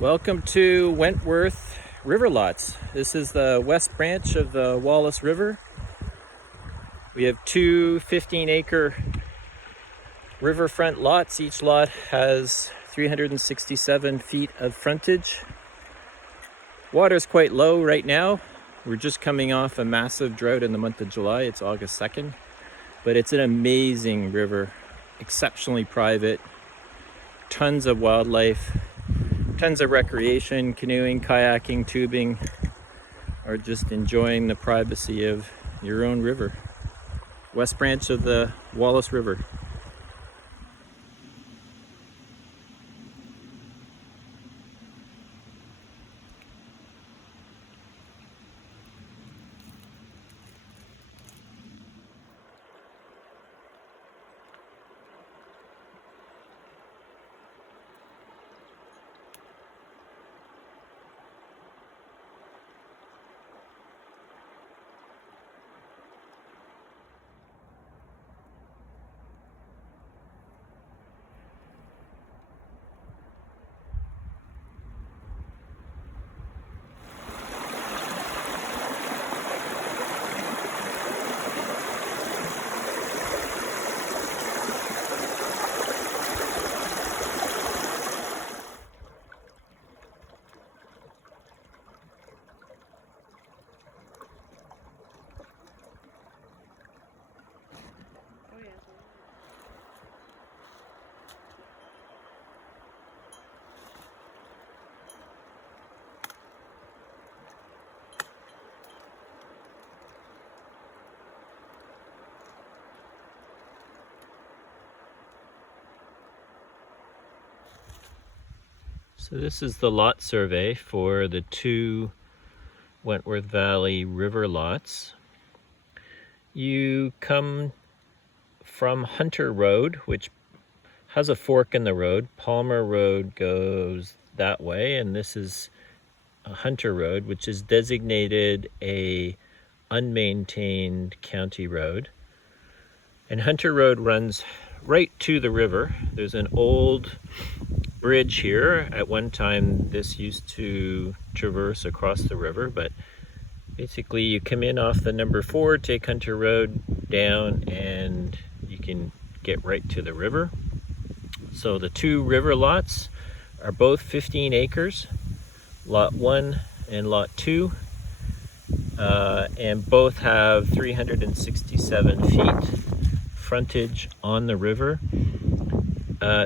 Welcome to Wentworth River Lots. This is the west branch of the Wallace River. We have two 15-acre riverfront lots. Each lot has 367 feet of frontage. Water's quite low right now. We're just coming off a massive drought in the month of July. It's August 2nd, but it's an amazing river, exceptionally private, tons of wildlife, tons of recreation, canoeing, kayaking, tubing, or just enjoying the privacy of your own river. West branch of the Wallace River. So this is the lot survey for the two Wentworth Valley river lots. You come from Hunter Road, which has a fork in the road. Palmer Road goes that way, and this is Hunter Road, which is designated a unmaintained county road. And Hunter Road runs right to the river. There's an old bridge here. At one time this used to traverse across the river, but basically you come in off the number 4, take Hunter Road down, and you can get right to the river. So the two river lots are both 15 acres, lot 1 and lot 2, and both have 367 feet frontage on the river.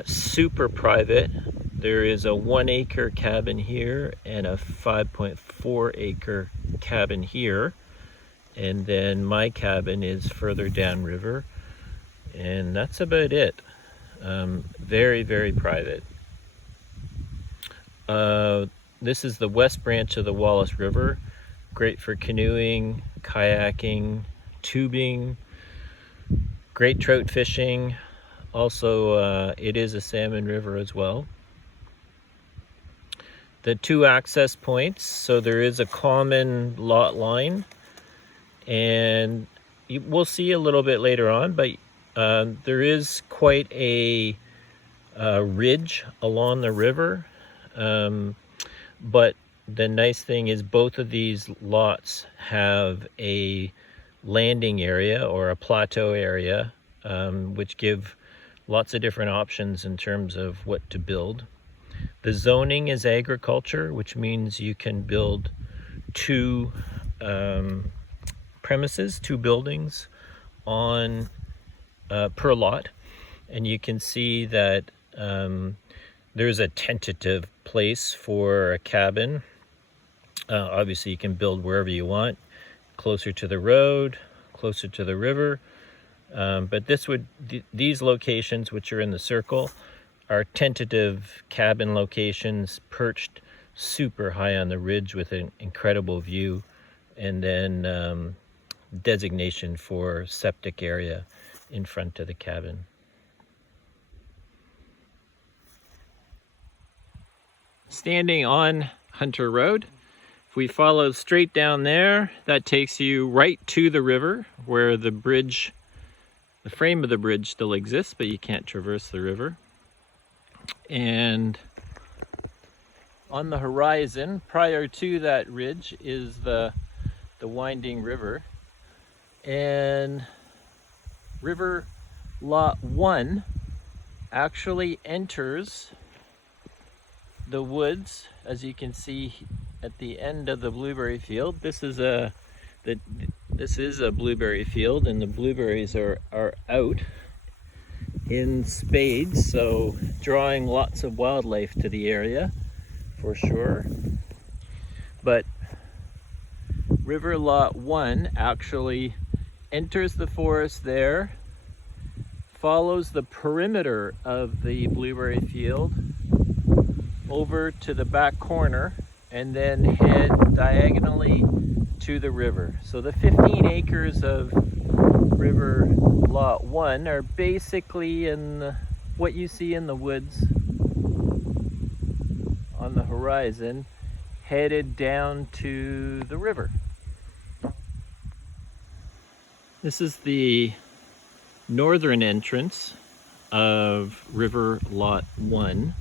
Super private. There is a 1-acre cabin here and a 5.4-acre cabin here, and then my cabin is further downriver, and that's about it. Very, very private. This is the west branch of the Wallace River. Great for canoeing, kayaking, tubing, great trout fishing. Also, it is a salmon river as well. The two access points, so there is a common lot line, and we'll see a little bit later on, but there is quite a ridge along the river. But the nice thing is both of these lots have a landing area or a plateau area, which give lots of different options in terms of what to build. The zoning is agriculture, which means you can build two premises, two buildings on per lot. And you can see that there's a tentative place for a cabin. Obviously you can build wherever you want, closer to the road, closer to the river. But these locations, which are in the circle, are tentative cabin locations perched super high on the ridge with an incredible view, and then designation for septic area in front of the cabin. Standing on Hunter Road, if we follow straight down there, that takes you right to the river, where the bridge, the frame of the bridge still exists, but you can't traverse the river. And On the horizon, prior to that ridge, is the winding river. And River Lot 1 actually enters the woods, as you can see at the end of the blueberry field. This is a blueberry field, and the blueberries are out in spades, so drawing lots of wildlife to the area for sure. But River Lot 1 actually enters the forest there, follows the perimeter of the blueberry field over to the back corner, and then head diagonally to the river. So the 15 acres of River Lot 1 are basically in what you see in the woods on the horizon, headed down to the river. This is the northern entrance of River Lot 1.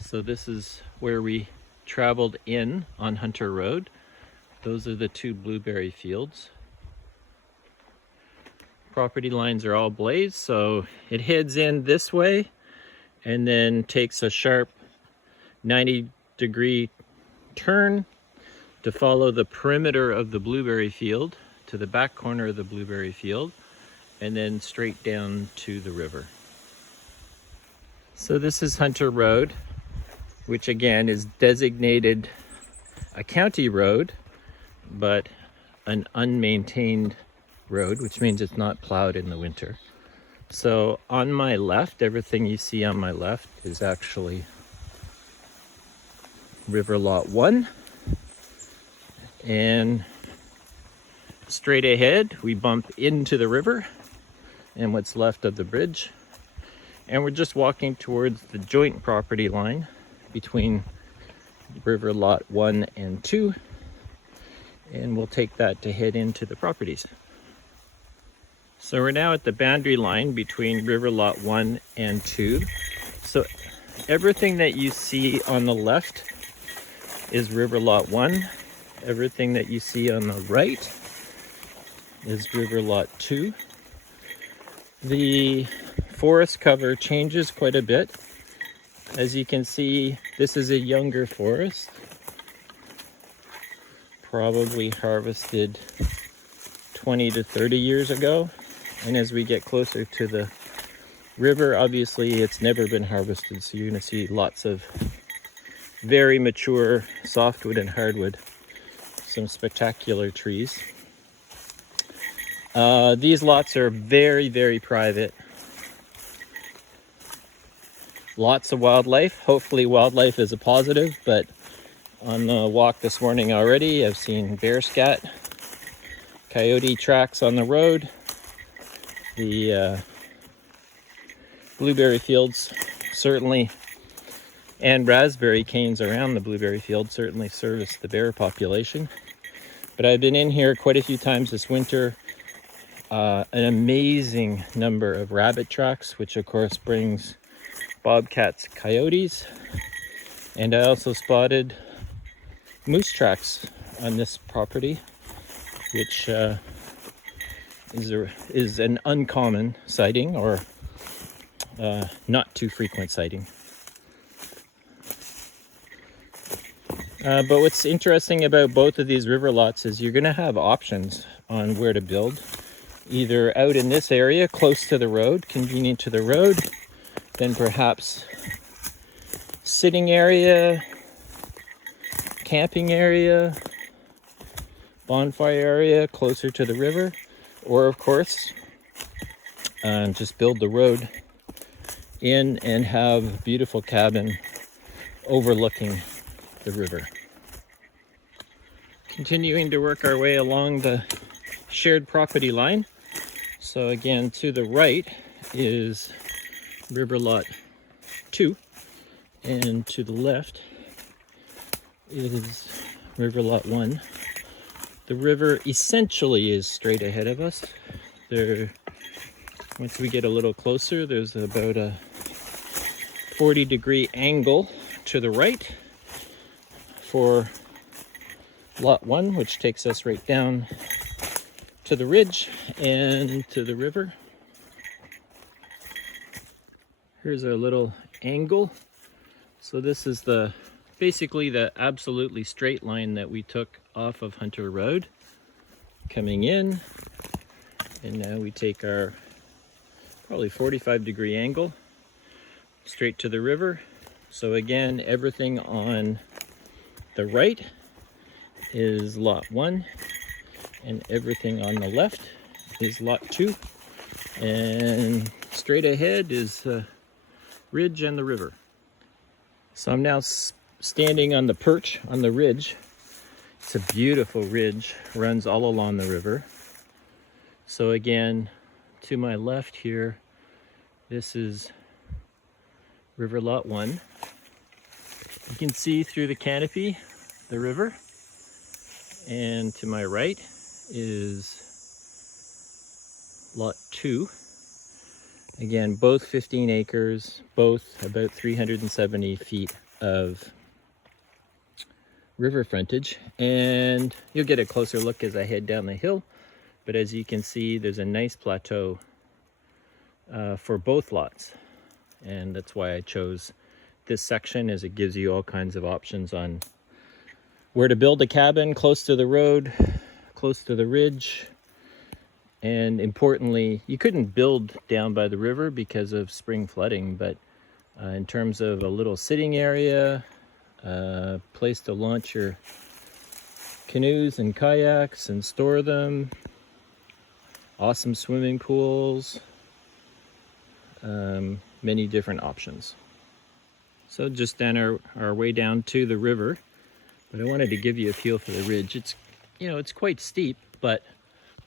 So this is where we traveled in on Hunter Road. Those are the two blueberry fields. Property lines are all blazed, so it heads in this way and then takes a sharp 90-degree turn to follow the perimeter of the blueberry field to the back corner of the blueberry field, and then straight down to the river. So this is Hunter Road, which again is designated a county road, but an unmaintained road, which means it's not plowed in the winter. So on my left, everything you see on my left is actually River Lot 1. And straight ahead, we bump into the river and what's left of the bridge. And we're just walking towards the joint property line between River Lot 1 and 2. And we'll take that to head into the properties. So we're now at the boundary line between River Lot 1 and 2. So everything that you see on the left is River Lot 1. Everything that you see on the right is River Lot 2. The forest cover changes quite a bit. As you can see, this is a younger forest, probably harvested 20 to 30 years ago. And as we get closer to the river, obviously it's never been harvested, so you're going to see lots of very mature softwood and hardwood, some spectacular trees. These lots are very, very private. Lots of wildlife. Hopefully wildlife is a positive, but on the walk this morning already, I've seen bear scat, coyote tracks on the road. The blueberry fields certainly, and raspberry canes around the blueberry field certainly service the bear population. But I've been in here quite a few times this winter. An amazing number of rabbit tracks, which of course brings bobcats, coyotes, and I also spotted moose tracks on this property, which is an uncommon sighting, or not too frequent sighting. But what's interesting about both of these river lots is you're going to have options on where to build. Either out in this area, close to the road, convenient to the road, then perhaps sitting area, camping area, bonfire area, closer to the river, or of course, just build the road in and have a beautiful cabin overlooking the river. Continuing to work our way along the shared property line. So again, to the right is River Lot 2, and to the left is River Lot 1. The river essentially is straight ahead of us. Once we get a little closer, there's about a 40-degree angle to the right for lot 1, which takes us right down to the ridge and to the river. Here's our little angle. So this is basically the absolutely straight line that we took off of Hunter Road coming in, and now we take our probably 45-degree angle straight to the river. So again, everything on the right is lot 1 and everything on the left is lot 2, and straight ahead is ridge and the river. So I'm now standing on the perch on the ridge. It's a beautiful ridge, runs all along the river. So again, to my left here, this is river lot 1. You can see through the canopy the river, and to my right is lot 2. Again, both 15 acres, both about 370 feet of river frontage, and you'll get a closer look as I head down the hill. But as you can see, there's a nice plateau for both lots, and that's why I chose this section, as it gives you all kinds of options on where to build a cabin close to the road, close to the ridge. And importantly, you couldn't build down by the river because of spring flooding, but in terms of a little sitting area, place to launch your canoes and kayaks and store them, awesome swimming pools, many different options. So just on our way down to the river, but I wanted to give you a feel for the ridge. It's, you know, it's quite steep, but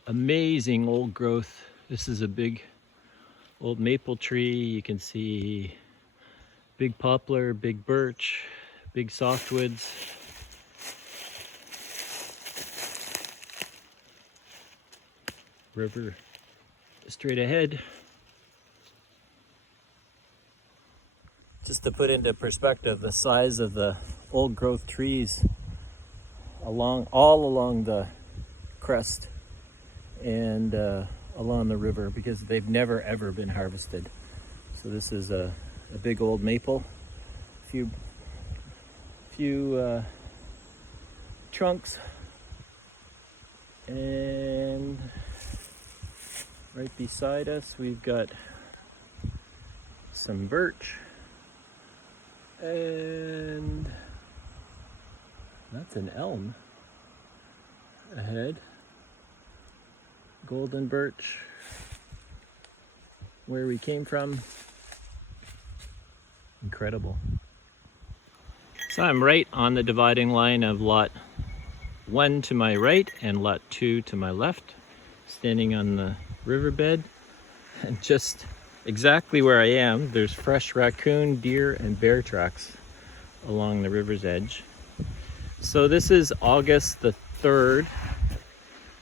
amazing old growth. This is a big old maple tree. You can see big poplar, big birch, big softwoods. River straight ahead. Just to put into perspective the size of the old growth trees all along the crest and along the river, because they've never ever been harvested. So this is a big old maple, few trunks, and right beside us we've got some birch, and that's an elm ahead. Golden birch, where we came from. Incredible. So I'm right on the dividing line of lot 1 to my right and lot 2 to my left, standing on the riverbed, and just exactly where I am, there's fresh raccoon, deer, and bear tracks along the river's edge. So this is August the 3rd.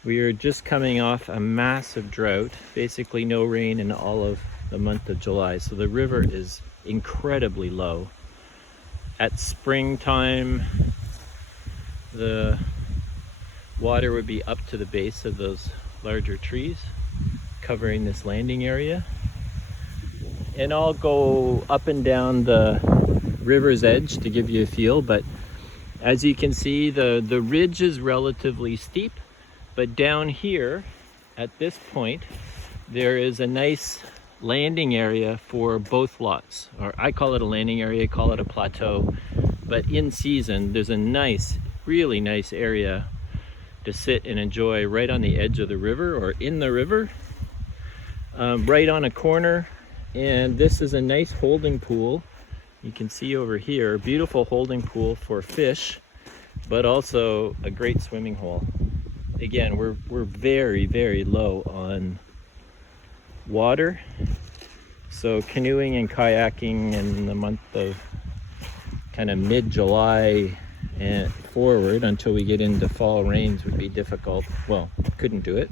We are just coming off a massive drought, basically no rain in all of the month of July. So the river is incredibly low. At springtime, the water would be up to the base of those larger trees, covering this landing area. And I'll go up and down the river's edge to give you a feel, but as you can see, the ridge is relatively steep. But down here, at this point, there is a nice landing area for both lots. Or I call it a landing area, call it a plateau. But in season, there's a nice, really nice area to sit and enjoy right on the edge of the river or in the river, right on a corner. And this is a nice holding pool. You can see over here, beautiful holding pool for fish, but also a great swimming hole. Again, we're very, very low on water. So canoeing and kayaking in the month of kind of mid-July and forward until we get into fall rains would be difficult. Well, couldn't do it,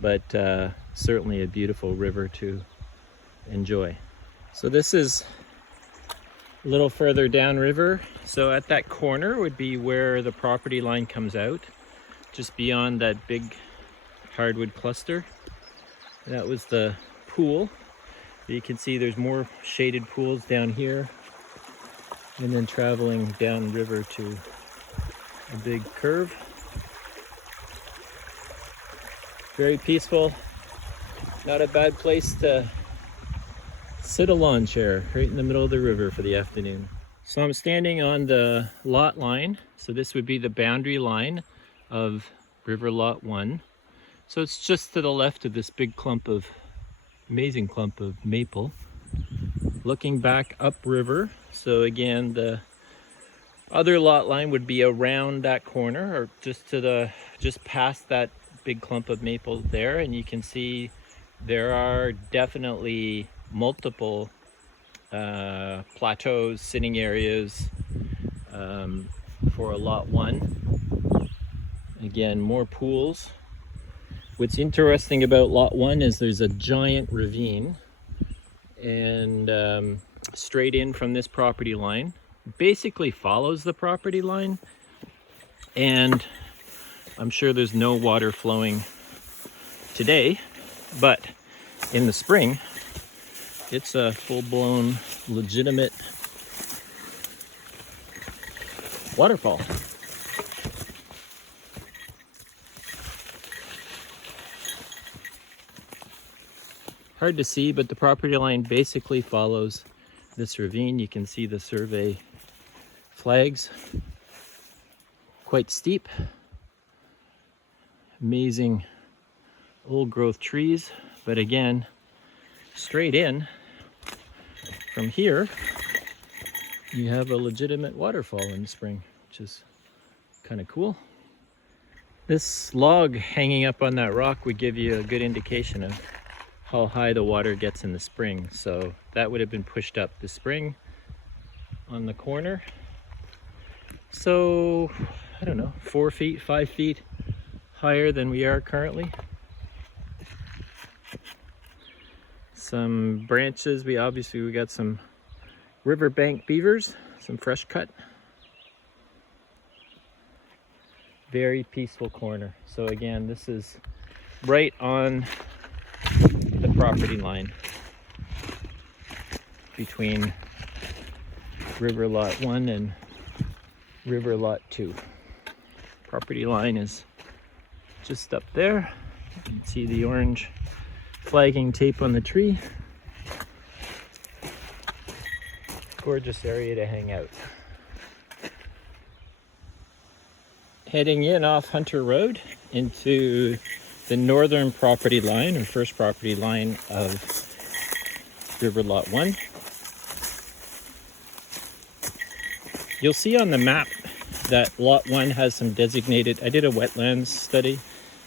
but certainly a beautiful river to enjoy. So this is A little further downriver, so at that corner would be where the property line comes out, just beyond that big hardwood cluster. That was the pool. You can see there's more shaded pools down here, and then traveling downriver to a big curve. Very peaceful, not a bad place to sit a lawn chair right in the middle of the river for the afternoon. So I'm standing on the lot line. So this would be the boundary line of River Lot 1. So it's just to the left of this big amazing clump of maple. Looking back upriver. So again, the other lot line would be around that corner, or just past that big clump of maple there, and you can see there are definitely multiple plateaus, sitting areas for a lot 1. Again, more pools. What's interesting about lot 1 is there's a giant ravine, and straight in from this property line, basically follows the property line, and I'm sure there's no water flowing today, but in the spring it's a full-blown legitimate waterfall. Hard to see, but the property line basically follows this ravine. You can see the survey flags, quite steep, amazing old growth trees, but again, straight in from here you have a legitimate waterfall in the spring, which is kind of cool. This log hanging up on that rock would give you a good indication of how high the water gets in the spring. So that would have been pushed up the spring on the corner. So I don't know, 4 feet, 5 feet higher than we are currently. Some branches, we got some riverbank beavers, some fresh cut. Very peaceful corner. So again, this is right on the property line between River Lot 1 and River Lot 2. Property line is just up there. You can see the orange flagging tape on the tree. Gorgeous area to hang out. Heading in off Hunter Road into the northern property line, or first property line of River Lot 1. You'll see on the map that Lot 1 has some designated, I did a wetlands study.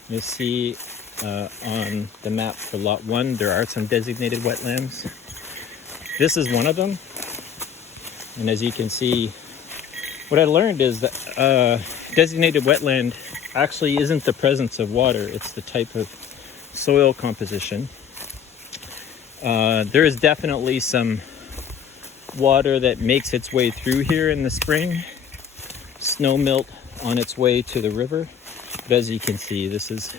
You'll see on the map for Lot 1, there are some designated wetlands. This is one of them. And as you can see, what I learned is that designated wetland actually isn't the presence of water, it's the type of soil composition. There is definitely some water that makes its way through here in the spring, snow melt on its way to the river. But as you can see, this is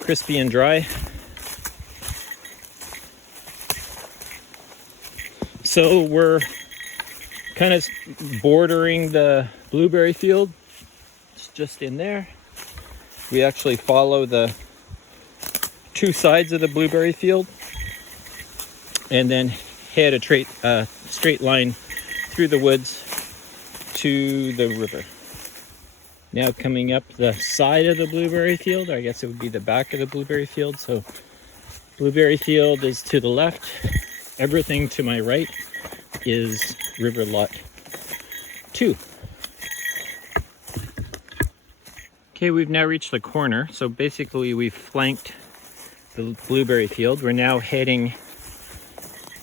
crispy and dry. So we're kind of bordering the blueberry field. It's just in there. We actually follow the two sides of the blueberry field and then head a straight line through the woods to the river. Now coming up the side of the blueberry field, or I guess it would be the back of the blueberry field. So blueberry field is to the left. Everything to my right is River Lot 2. Okay, we've now reached the corner. So basically we've flanked the blueberry field. We're now heading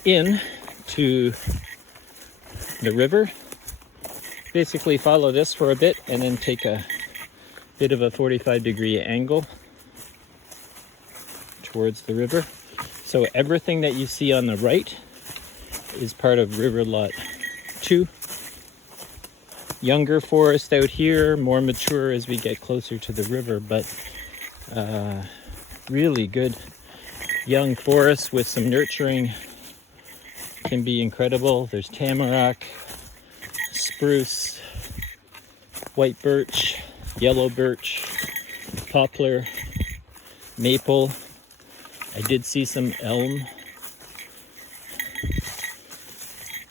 in to the river. Basically follow this for a bit and then take a bit of a 45-degree angle towards the river. So everything that you see on the right is part of River Lot 2. Younger forest out here, more mature as we get closer to the river, but really good young forest with some nurturing can be incredible. There's tamarack, spruce, white birch, yellow birch, poplar, maple. I did see some elm.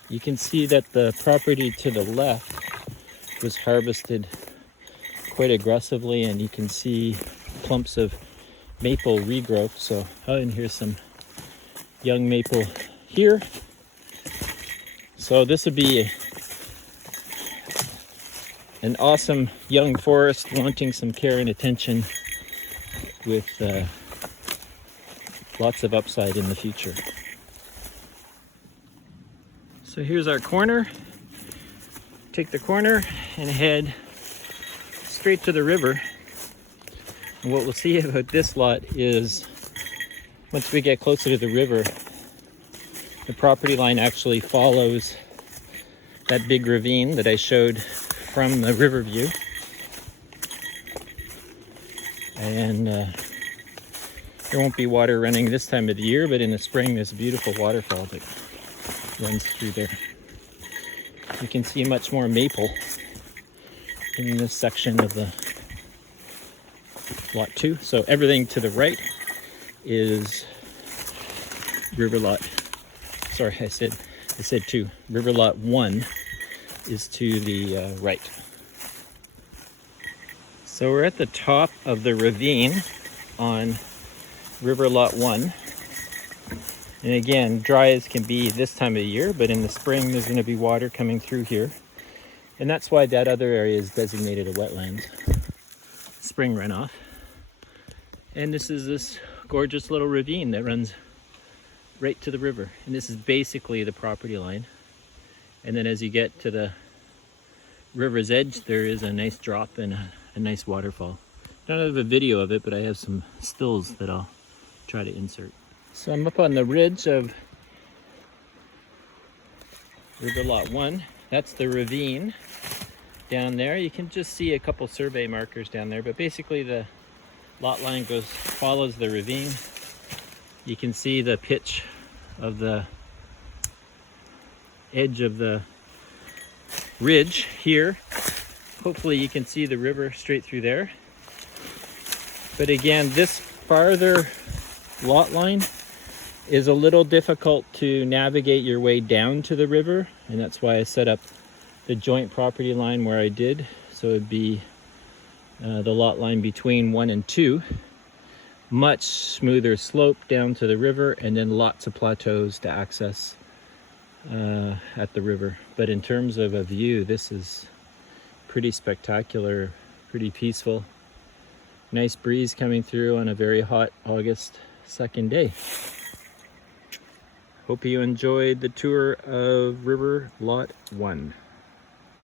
You can see that the property to the left was harvested quite aggressively, and you can see clumps of maple regrowth. So, and here's some young maple here. So this would be an awesome young forest wanting some care and attention with lots of upside in the future. So here's our corner. Take the corner and head straight to the river. And what we'll see about this lot is once we get closer to the river, the property line actually follows that big ravine that I showed from the river view. And there won't be water running this time of the year, but in the spring there's a beautiful waterfall that runs through there. You can see much more maple in this section of the lot 2. So everything to the right is river lot. Sorry, I said 2. River lot 1 is to the right. So we're at the top of the ravine on river lot 1. And again, dry as can be this time of year, but in the spring there's going to be water coming through here. And that's why that other area is designated a wetland. Spring runoff. And this is this gorgeous little ravine that runs right to the river. And this is basically the property line. And then as you get to the river's edge, there is a nice drop and a nice waterfall. I don't have a video of it, but I have some stills that I'll try to insert. So I'm up on the ridge of River Lot 1. That's the ravine down there. You can just see a couple survey markers down there, but basically the lot line follows the ravine. You can see the pitch of the edge of the ridge here. Hopefully you can see the river straight through there. But again, this farther lot line is a little difficult to navigate your way down to the river, and that's why I set up the joint property line where I did. So it'd be the lot line between 1 and 2. Much smoother slope down to the river, and then lots of plateaus to access at the river. But in terms of a view, this is pretty spectacular, pretty peaceful. Nice breeze coming through on a very hot August 2nd day. Hope you enjoyed the tour of River Lot 1.